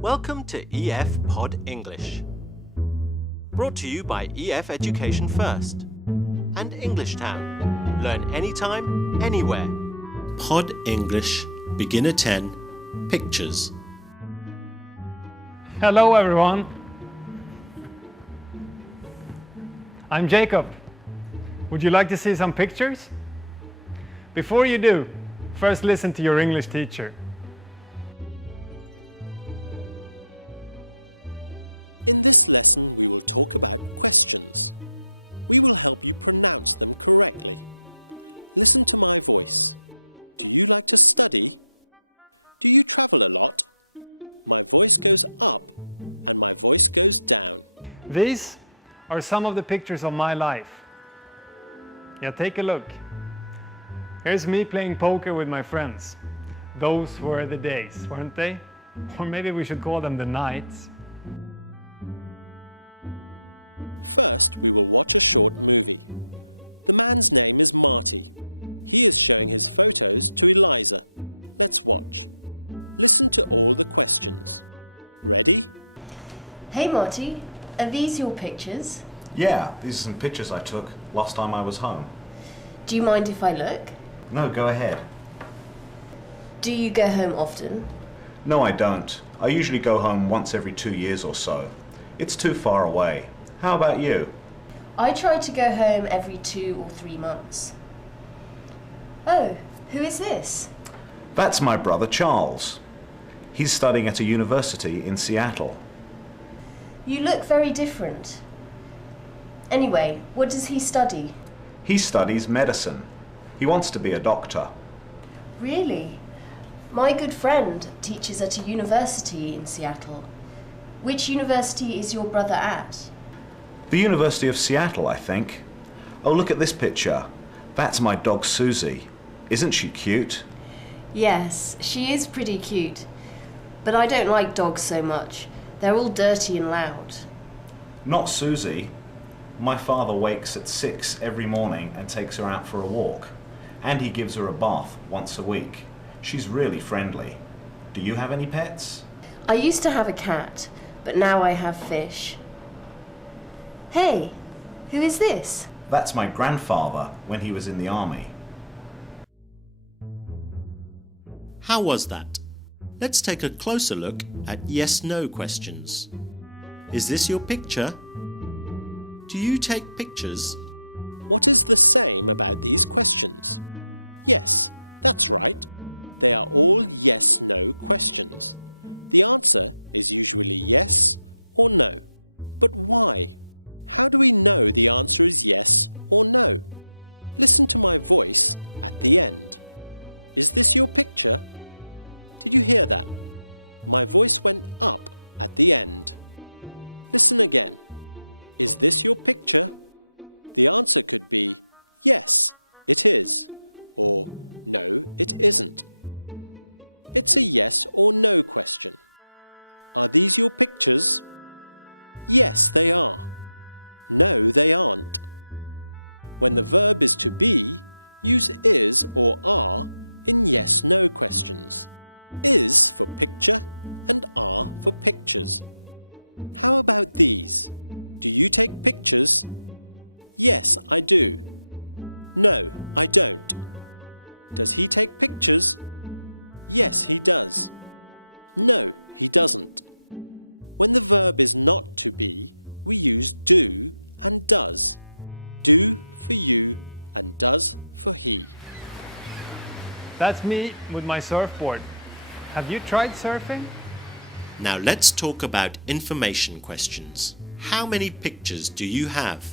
Welcome to EF Pod English. Brought to you by EF Education First and Englishtown. Learn anytime, anywhere. Pod English, Beginner 10, Pictures. Hello everyone. I'm Jacob. Would you like to see some pictures? Before you do, first listen to your English teacher. In this lesson, we will talk about questions. We will help you pronounce them correctly. Listen to my voice. Do you like to study? Do you travel a lot? My voice goes up and my voice goes down. These are some of the pictures of my life. Yeah, take a look. Here's me playing poker with my friends. Those were the days, weren't they? Or maybe we should call them the nights. First, we will watch a short movie. The man's name is Marty. He is showing his photos to Eliza. Let's watch. Listen to all the questions. Ready? Hey Marty, are these your pictures? Yeah, these are some pictures I took last time I was home. Do you mind if I look? No, go ahead. Do you go home often? No, I don't. I usually go home once every 2 years or so. It's too far away. How about you? I try to go home every 2 or 3 months. Oh, who is this? That's my brother Charles. He's studying at a university in Seattle. You look very different. Anyway, what does he study? He studies medicine. He wants to be a doctor. Really? My good friend teaches at a university in Seattle. Which university is your brother at? The University of Seattle, I think. Oh, look at this picture. That's my dog Susie. Isn't she cute? Yes, she is pretty cute. But I don't like dogs so much. They're all dirty and loud. Not Susie. My father wakes at 6 every morning and takes her out for a walk. And he gives her a bath once a week. She's really friendly. Do you have any pets? I used to have a cat, but now I have fish. Hey, who is this? That's my grandfather when he was in the army. How was that? Let's take a closer look at yes-no questions. Is this your picture? Do you take pictures? What is the same about these questions? Yes, that's right. They are all yes-no questions. The answer is usually yes or no. But why? How do we know the answer is yes or no? Listen to my voice at the end. Is this your picture? Did you hear that? My voice went up at the end. Listen again. Is this your picture? The answer could be yes, it is, or no, it isn't. It's a yes or no question. Are these your pictures? Yes, they are. No, they aren't. When the verb is to be, use is or are in yes-no questions. Is for picture and are for pictures. How about these? Do you take pictures? Yes, I do. No, I don't. Does he take pictures? Yes, he does. No, he doesn't. When the verb is not to be, we use do and does. Do for you and does for he. That's me with my surfboard. Have you tried surfing? Now let's talk about information questions. How many pictures do you have?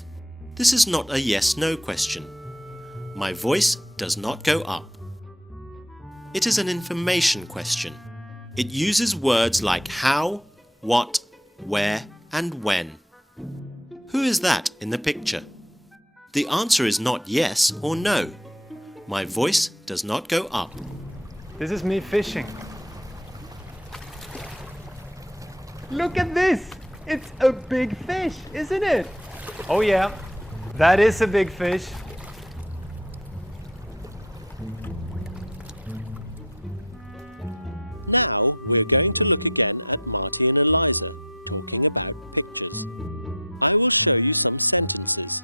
This is not a yes-no question. My voice does not go up. It is an information question. It uses words like how, what, where, and when. Who is that in the picture? The answer is not yes or no. My voice does not go up. This is me fishing. Look at this! It's a big fish, isn't it? Oh yeah, that is a big fish. Now we're going to look again at Marty and Eliza talking about pictures. I will show you some sentences.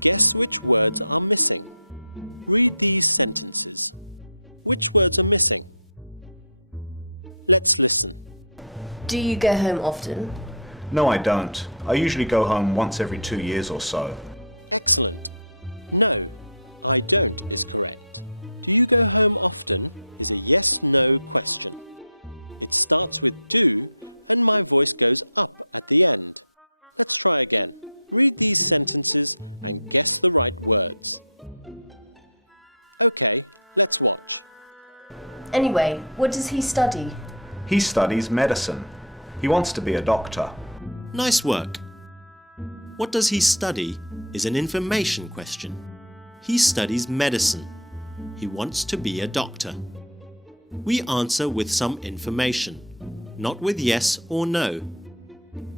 Guess which words are missing. Read these sentences. Which words are missing? Let's listen. Do you go home often? No, I don't. I usually go home once every 2 years or so. Excellent. No, I don't is correct. Do you go home often is a yes-no question. It starts with do and my voice goes up at the end. Let's try again. Read these sentences and guess the right words. Okay, let's watch. Anyway, what does he study? He studies medicine. He wants to be a doctor. Nice work. What does he study is an information question. He studies medicine. He wants to be a doctor. We answer with some information, not with yes or no.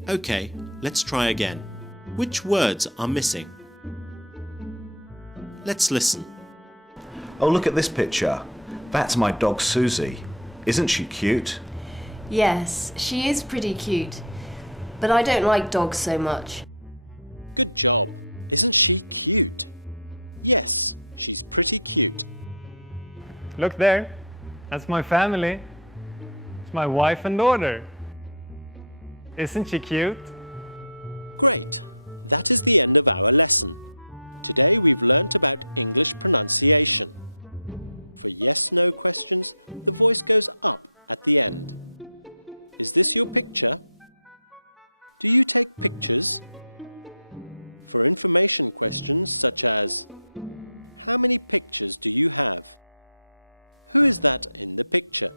Okay, let's try again. Which words are missing? Let's listen. Oh, look at this picture. That's my dog Susie. Isn't she cute? Yes, she is pretty cute. But I don't like dogs so much. Good job. Isn't she cute? Yes, she's pretty cute. Look there. That's my family. It's my wife and daughter. Isn't she cute? Great. That is the end of our lesson. Today we've learnt about English pronunciation. For yes-no questions, the voice goes up at the end. Is this your picture? Do you take pictures? For information questions such as, how many pictures do you have? Who is that in the picture?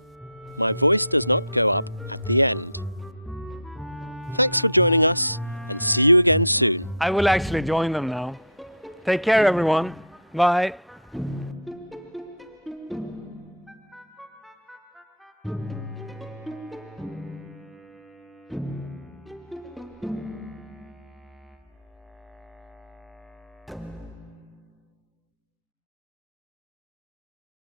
My voice does not go up at the end. Thanks for joining us and see you again soon. I will actually join them now. Take care, everyone. Bye.